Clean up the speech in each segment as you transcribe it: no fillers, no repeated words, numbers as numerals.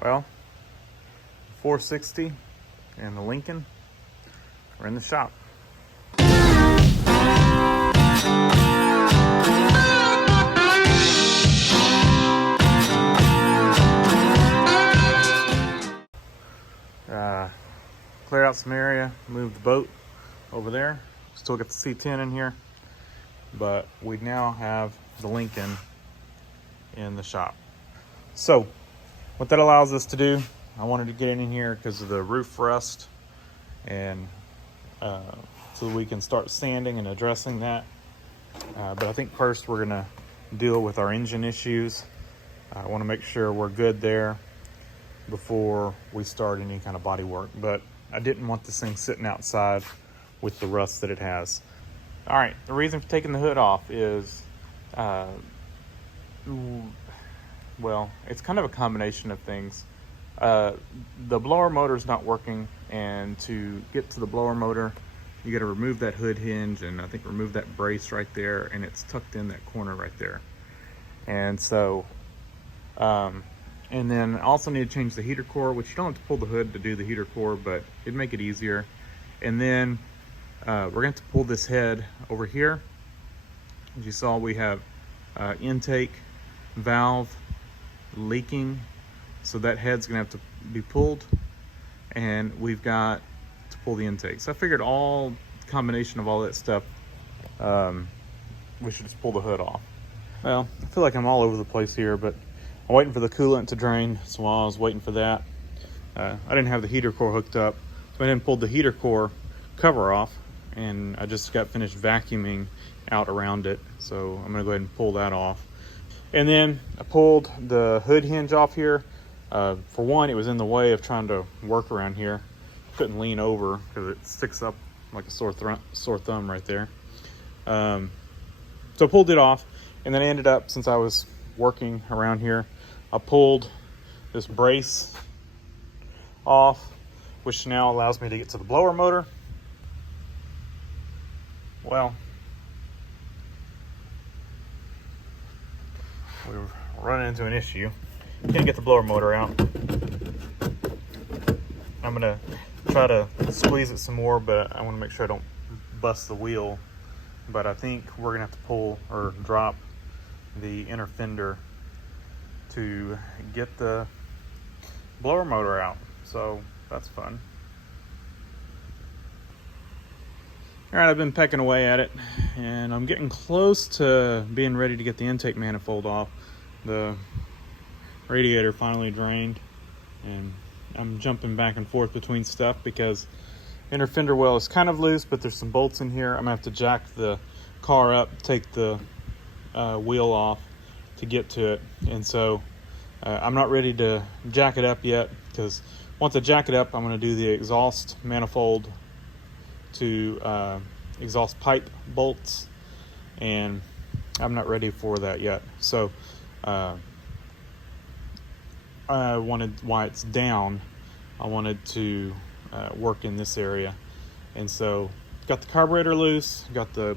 Well, 460 and the Lincoln are in the shop. Clear out some area, move the boat over there. Still got the C10 in here, but we now have the Lincoln in the shop. So what that allows us to do, I wanted to get in here because of the roof rust, and so we can start sanding and addressing that. But I think first we're gonna deal with our engine issues. I want to make sure we're good there before we start any kind of body work. But I didn't want this thing sitting outside with the rust that it has. All right, the reason for taking the hood off is, well, it's kind of a combination of things. The blower motor is not working, and to get to the blower motor, you got to remove that hood hinge, and I think remove that brace right there, and it's tucked in that corner right there. And so, and then I also need to change the heater core, which you don't have to pull the hood to do the heater core, but it'd make it easier. And then we're going to pull this head over here. As you saw, we have intake valve leaking, so that head's going to have to be pulled, and we've got to pull the intake. So I figured all combination of all that stuff, we should just pull the hood off. Well, I feel like I'm all over the place here, but I'm waiting for the coolant to drain. So while I was waiting for that, I didn't have the heater core hooked up, so I then pulled the heater core cover off, and I just got finished vacuuming out around it. So I'm gonna go ahead and pull that off. And then I pulled the hood hinge off here. For one, it was in the way of trying to work around here. Couldn't lean over because it sticks up like a sore thumb right there. So I pulled it off, and then I ended up, since I was working around here, I pulled this brace off, which now allows me to get to the blower motor. Well, we're running into an issue. Can't get the blower motor out. I'm gonna try to squeeze it some more, but I want to make sure I don't bust the wheel. But I think we're gonna have to pull or drop the inner fender to get the blower motor out. So that's fun. All right, I've been pecking away at it, and I'm getting close to being ready to get the intake manifold off. The radiator finally drained, and I'm jumping back and forth between stuff because inner fender well is kind of loose, but there's some bolts in here. I'm gonna have to jack the car up, take the wheel off to get to it. And so I'm not ready to jack it up yet, because once I jack it up, I'm going to do the exhaust manifold to exhaust pipe bolts, and I'm not ready for that yet. So I wanted, while it's down, I wanted to work in this area. And so got the carburetor loose, got the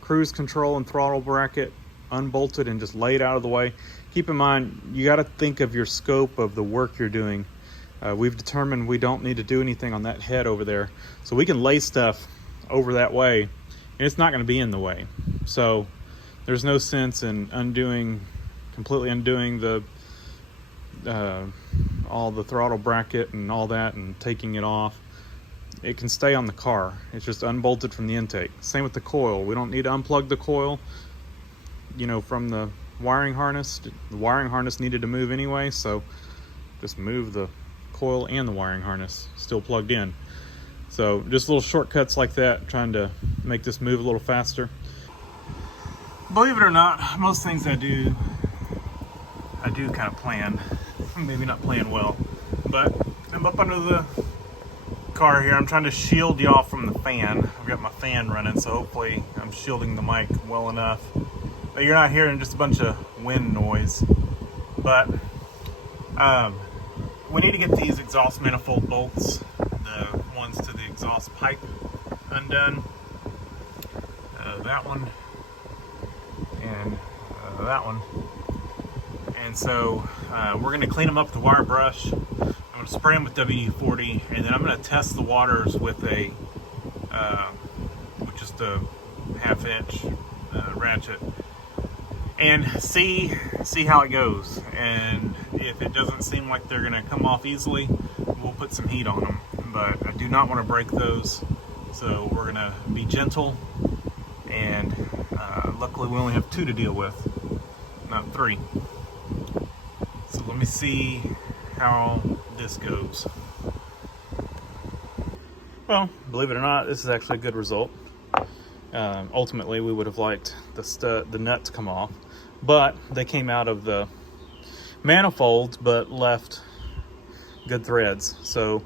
cruise control and throttle bracket unbolted and just laid out of the way. Keep in mind, you got to think of your scope of the work you're doing. We've determined we don't need to do anything on that head over there, so we can lay stuff over that way, and it's not going to be in the way. So there's no sense in completely undoing the all the throttle bracket and all that and taking it off. It can stay on the car. It's just unbolted from the intake. Same with the coil. We don't need to unplug the coil, from the wiring harness. The wiring harness needed to move anyway, so just move the coil and the wiring harness still plugged in. So just little shortcuts like that, trying to make this move a little faster. Believe it or not, most things I do kind of plan. Maybe not plan well, but I'm up under the car here. I'm trying to shield y'all from the fan. I've got my fan running, so hopefully I'm shielding the mic well enough that you're not hearing just a bunch of wind noise. But we need to get these exhaust manifold bolts, the ones to the exhaust pipe, undone. That one and that one. And And so we're going to clean them up with the wire brush. I'm going to spray them with WD-40, and then I'm going to test the waters with a with just a 1/2 inch ratchet, and see how it goes. And if it doesn't seem like they're going to come off easily, we'll put some heat on them. But I do not want to break those, so we're going to be gentle. And luckily we only have 2 to deal with, not 3. So let me see how this goes. Well, believe it or not, this is actually a good result. Ultimately, we would have liked the nut to come off, but they came out of the manifolds but left good threads. So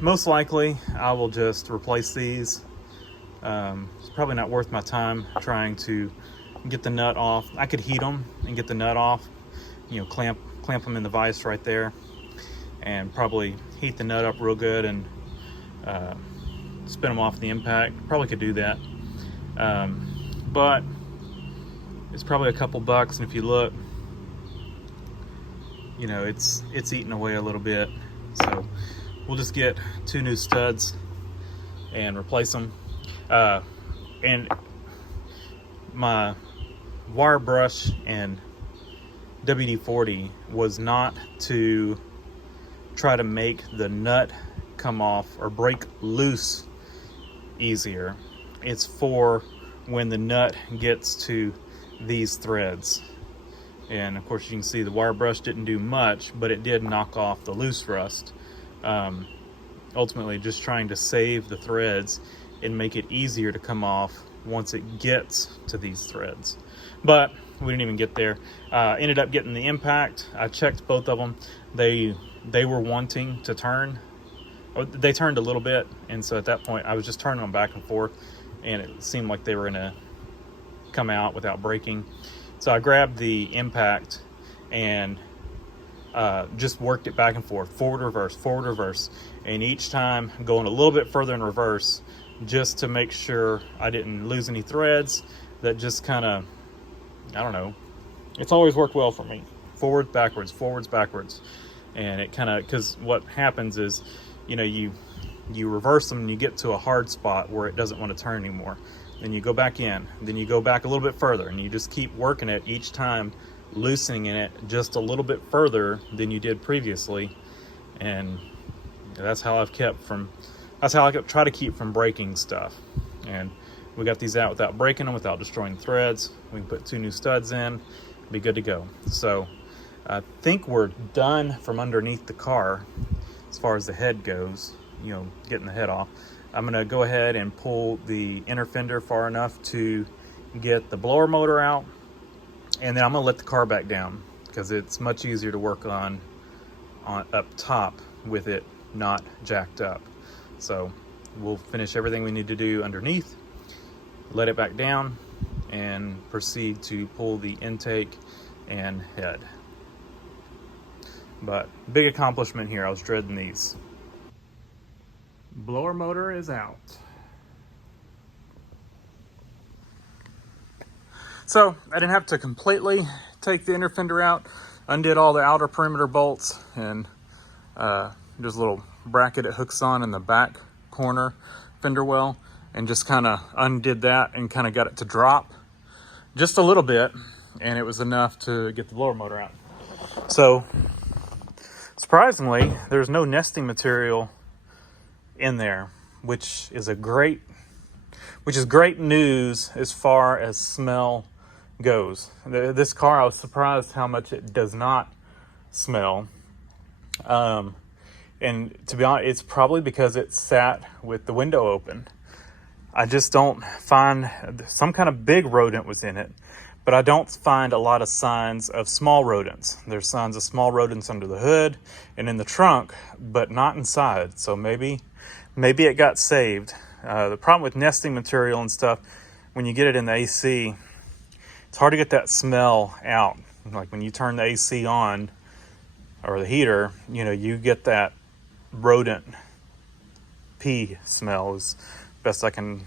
most likely I will just replace these. It's probably not worth my time trying to get the nut off. I could heat them and get the nut off, clamp them in the vise right there, and probably heat the nut up real good and spin them off the impact. Probably could do that, but it's probably a couple bucks, and if you look, it's eating away a little bit. So we'll just get 2 new studs and replace them. And my wire brush and WD-40 was not to try to make the nut come off or break loose easier. It's for when the nut gets to these threads. And of course you can see the wire brush didn't do much, but it did knock off the loose rust. Ultimately just trying to save the threads and make it easier to come off once it gets to these threads. But we didn't even get there. Ended up getting the impact. I checked both of them. They were wanting to turn. They turned a little bit, and so at that point I was just turning them back and forth, and it seemed like they were gonna come out without breaking. So I grabbed the impact and just worked it back and forth, forward, reverse, and each time going a little bit further in reverse, just to make sure I didn't lose any threads. That just kind of, I don't know, it's always worked well for me. Forwards, backwards. And it kind of, because what happens is, you reverse them and you get to a hard spot where it doesn't want to turn anymore. Then you go back in, then you go back a little bit further, and you just keep working it each time, loosening it just a little bit further than you did previously. And that's how I try to keep from breaking stuff. And we got these out without breaking them, without destroying the threads. We can put 2 new studs in, be good to go. So I think we're done from underneath the car as far as the head goes, getting the head off. I'm gonna go ahead and pull the inner fender far enough to get the blower motor out, and then I'm gonna let the car back down because it's much easier to work on up top with it not jacked up. So we'll finish everything we need to do underneath, let it back down, and proceed to pull the intake and head. But big accomplishment here. I was dreading these. Blower motor is out. So I didn't have to completely take the inner fender out. Undid all the outer perimeter bolts, and there's a little bracket it hooks on in the back corner fender well, and just kind of undid that and kind of got it to drop just a little bit, and it was enough to get the blower motor out. So surprisingly, there's no nesting material in there, which is great news as far as smell goes. This car, I was surprised how much it does not smell. And to be honest, it's probably because it sat with the window open. I just don't find, some kind of big rodent was in it, but I don't find a lot of signs of small rodents. There's signs of small rodents under the hood and in the trunk, but not inside. So maybe it got saved. The problem with nesting material and stuff, when you get it in the AC, it's hard to get that smell out. Like when you turn the AC on or the heater, you get that rodent pee smell is best I can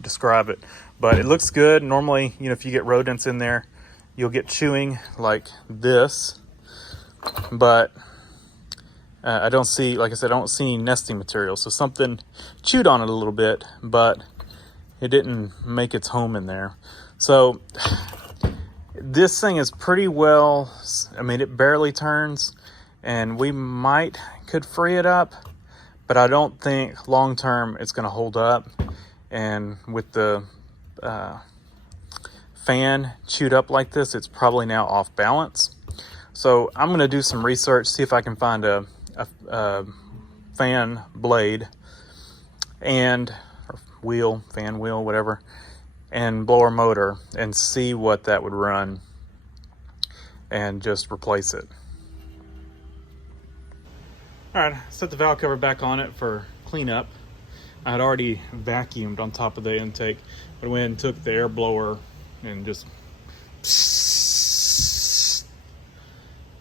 describe it. But it looks good. Normally, if you get rodents in there, you'll get chewing like this, but I don't see, like I said, I don't see any nesting material. So something chewed on it a little bit, but it didn't make its home in there. So this thing is pretty well, I mean, it barely turns, and we could free it up, but I don't think long term it's going to hold up. And with the fan chewed up like this, it's probably now off balance. So I'm going to do some research, see if I can find a fan blade and fan wheel, whatever, and blower motor, and see what that would run and just replace it. All right, set the valve cover back on it for cleanup. I had already vacuumed on top of the intake, but I went and took the air blower and just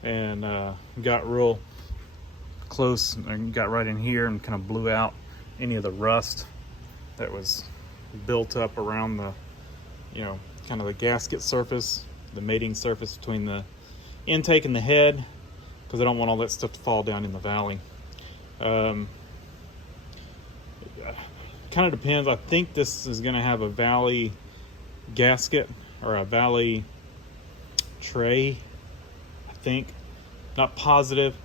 and got real close and got right in here and kind of blew out any of the rust that was built up around the, kind of the gasket surface, the mating surface between the intake and the head, because I don't want all that stuff to fall down in the valley. Kind of depends. I think this is going to have a valley gasket or a valley tray, I think. Not positive.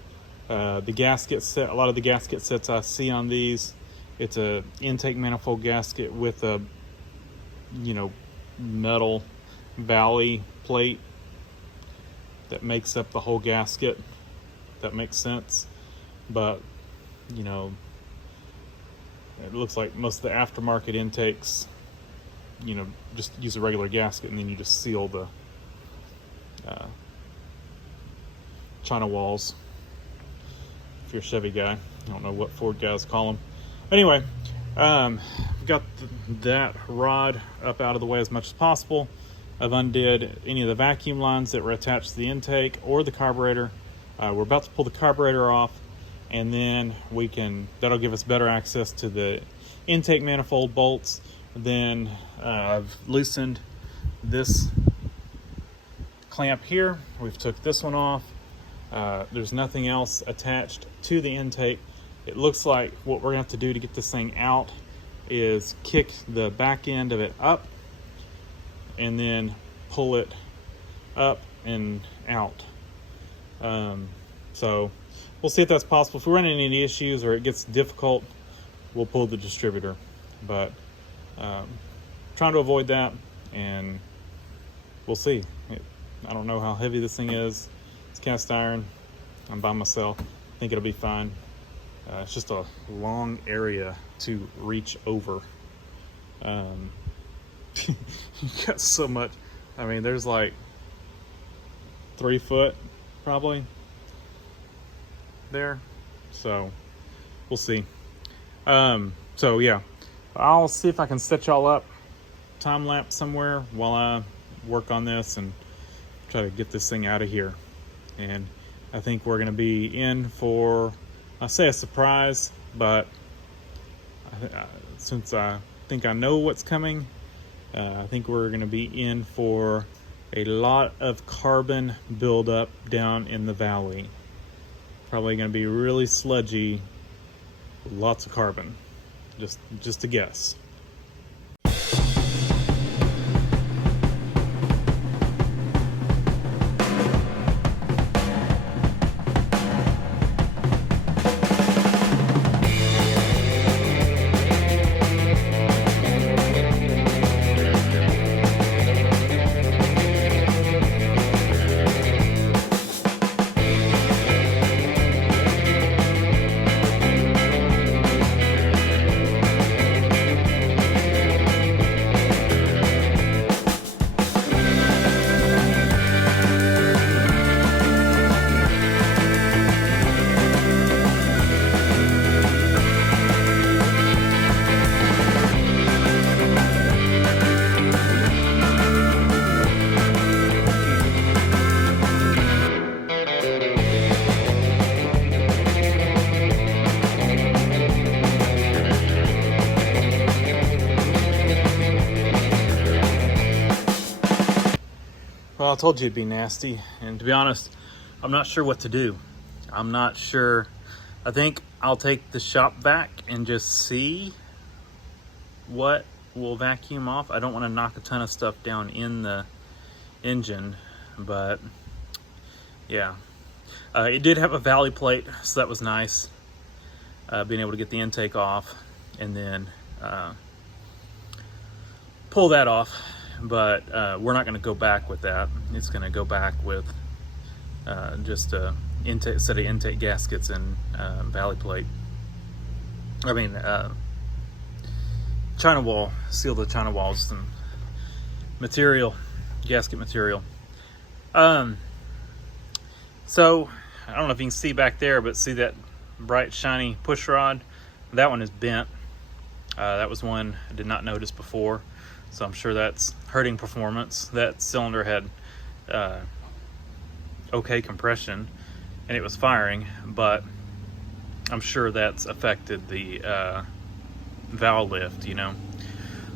The gasket set, a lot of the gasket sets I see on these, it's a intake manifold gasket with a, metal valley plate that makes up the whole gasket. That makes sense. But, it looks like most of the aftermarket intakes, just use a regular gasket, and then you just seal the China walls. If you're a Chevy guy, I don't know what Ford guys call them. Anyway, got that rod up out of the way as much as possible. I've undid any of the vacuum lines that were attached to the intake or the carburetor. We're about to pull the carburetor off, and then that'll give us better access to the intake manifold bolts. Then I've loosened this clamp here. We've took this one off. There's nothing else attached to the intake. It looks like what we're gonna have to do to get this thing out is kick the back end of it up and then pull it up and out. So we'll see if that's possible. If we run into any issues or it gets difficult, we'll pull the distributor. But trying to avoid that, and we'll see. I don't know how heavy this thing is. It's cast iron. I'm by myself. I think it'll be fine. It's just a long area to reach over. You got so much. I mean, there's like 3 foot probably there. So we'll see. So yeah, I'll see if I can set y'all up time lapse somewhere while I work on this and try to get this thing out of here. And I think we're going to be in for, I'll say a surprise, but since I think I know what's coming, I think we're going to be in for a lot of carbon buildup down in the valley. Probably going to be really sludgy, lots of carbon, just a guess. Well, I told you it'd be nasty, and to be honest, I'm not sure what to do. I'm not sure. I think I'll take the shop vac and just see what will vacuum off. I don't want to knock a ton of stuff down in the engine, but yeah. It did have a valley plate, so that was nice. Being able to get the intake off and then pull that off, but we're not going to go back with that. It's going to go back with just a set of intake gaskets and valley plate. I mean, China wall, seal the China walls, some material, gasket material. So I don't know if you can see back there, but see that bright shiny push rod? That one is bent. That was one I did not notice before, so I'm sure that's hurting performance. That cylinder had okay compression and it was firing, but I'm sure that's affected the valve lift, you know.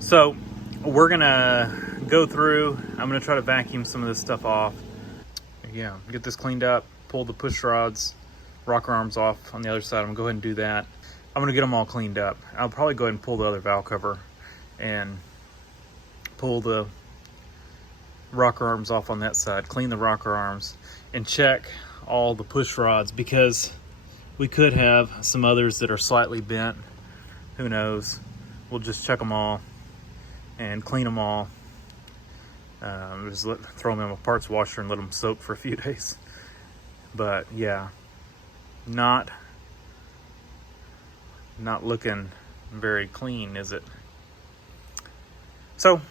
So we're gonna go through, I'm gonna try to vacuum some of this stuff off. Yeah, get this cleaned up, pull the push rods, rocker arms off on the other side. I'm gonna go ahead and do that. I'm gonna get them all cleaned up. I'll probably go ahead and pull the other valve cover and pull the rocker arms off on that side, clean the rocker arms, and check all the push rods, because we could have some others that are slightly bent. Who knows? We'll just check them all and clean them all. Just throw them in a parts washer and let them soak for a few days. But yeah, not looking very clean, is it? So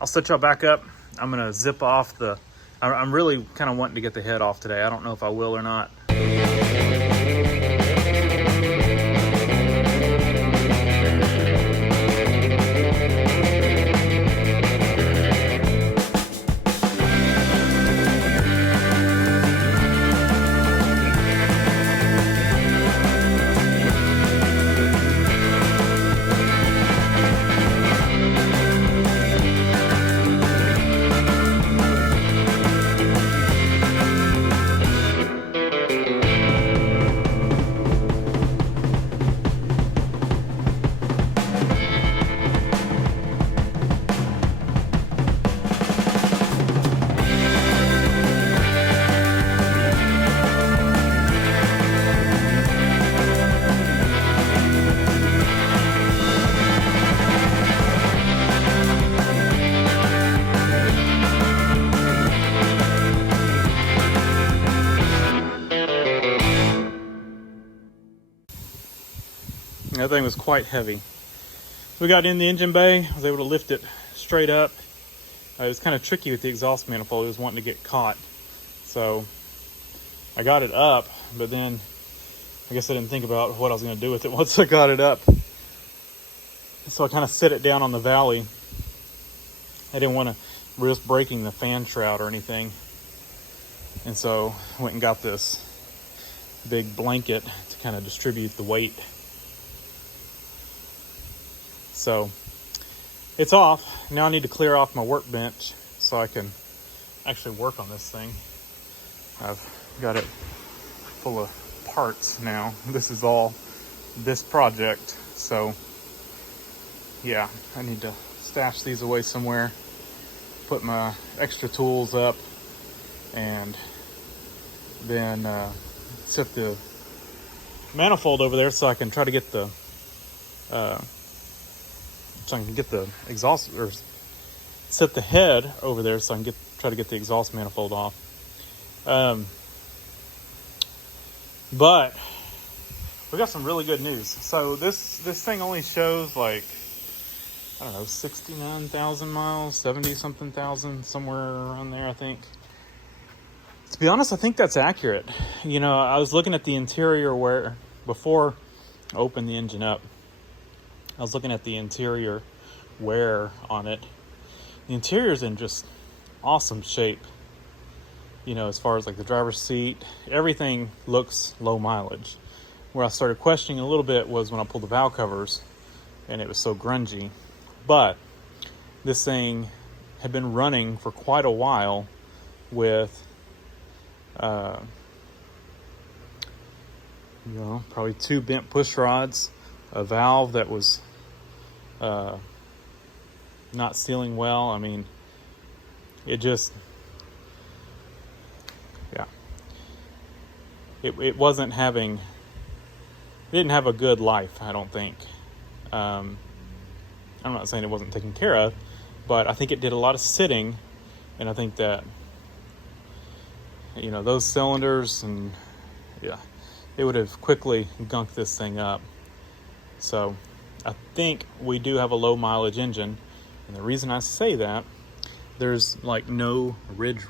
I'll set y'all back up. I'm gonna zip off the, I'm really kind of wanting to get the head off today. I don't know if I will or not. That thing was quite heavy. We got in the engine bay, I was able to lift it straight up. It was kind of tricky with the exhaust manifold. It was wanting to get caught. So I got it up, but then I guess I didn't think about what I was going to do with it once I got it up. So I kind of set it down on the valley. I didn't want to risk breaking the fan shroud or anything. And so I went and got this big blanket to kind of distribute the weight. So it's off. Now I need to clear off my workbench so I can actually work on this thing. I've got it full of parts now. This is all this project. So yeah, I need to stash these away somewhere, put my extra tools up, and then set the manifold over there so I can try to get the exhaust, or set the head over there so I can try to get the exhaust manifold off. But we got some really good news. So this thing only shows like, I don't know, 69,000 miles, 70 something thousand, somewhere around there, I think. To be honest, I think that's accurate. You know, I was looking at the interior where, before I opened the engine up, I was looking at the interior wear on it. The interior's in just awesome shape. You know, as far as like the driver's seat, everything looks low mileage. Where I started questioning a little bit was when I pulled the valve covers and it was so grungy. But this thing had been running for quite a while with, probably 2 bent push rods, a valve that was not sealing well. I mean, it just, yeah, it wasn't having, it didn't have a good life, I don't think. I'm not saying it wasn't taken care of, but I think it did a lot of sitting, and I think that, those cylinders, and yeah, it would have quickly gunked this thing up. So I think we do have a low mileage engine, and the reason I say that, there's like no ridge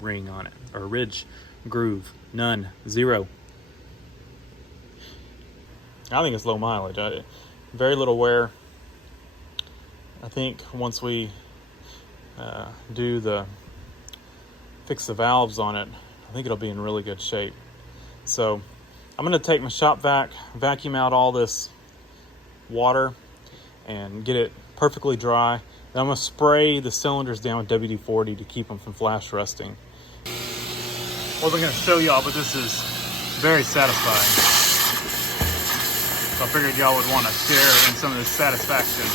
ring on it, or ridge groove, none, 0. I think it's low mileage. Very little wear. I think once we fix the valves on it, I think it'll be in really good shape. So I'm going to take my shop vac, vacuum out all this water, and get it perfectly dry. Then I'm going to spray the cylinders down with WD-40 to keep them from flash rusting. Wasn't going to show y'all, but this is very satisfying. So I figured y'all would want to share in some of this satisfaction.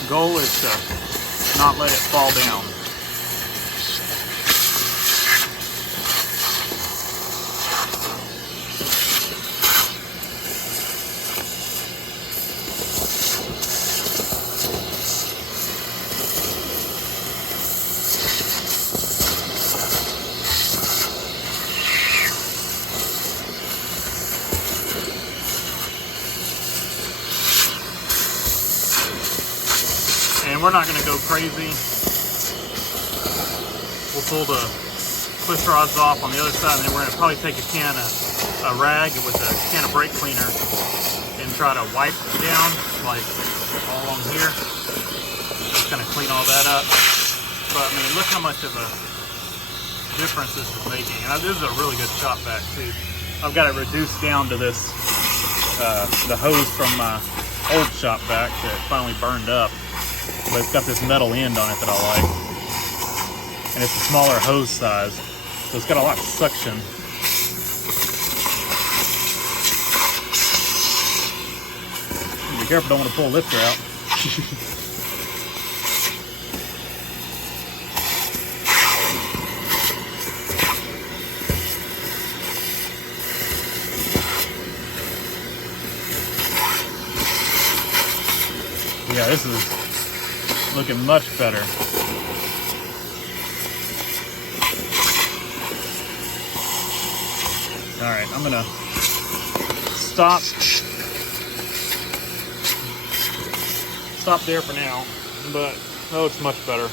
The goal is to not let it fall down. And we're not going to go crazy. We'll pull the push rods off on the other side, and then we're going to probably take a rag with a can of brake cleaner and try to wipe down, like all along here. Just kind of clean all that up. But I mean, look how much of a difference this is making. And this is a really good shop vac too. I've got it reduced down to this, the hose from my old shop vac that finally burned up. But it's got this metal end on it that I like. And it's a smaller hose size, so it's got a lot of suction. Be careful, don't want to pull a lifter out. Yeah, this is looking much better. All right, I'm gonna stop there for now, but it's much better.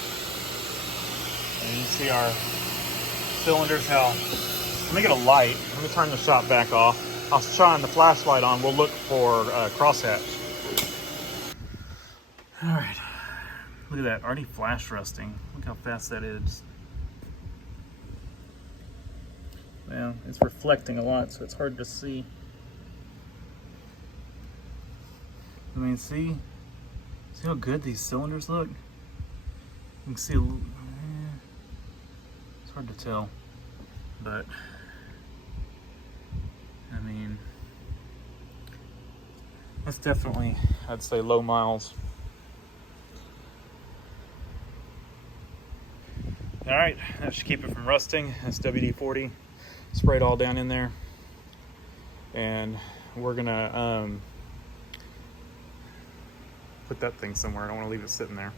And you can see our cylinders, how, let me get a light. Let me turn the shop vac off. I'll shine the flashlight on. We'll look for crosshatch. All right. Look at that, already flash rusting. Look how fast that is. Well, it's reflecting a lot, so it's hard to see. I mean, see how good these cylinders look? You can see it's hard to tell, but I mean, that's definitely, I'd say, low miles. All right, that should keep it from rusting. That's WD-40 sprayed all down in there, and we're gonna put that thing somewhere. I don't want to leave it sitting there.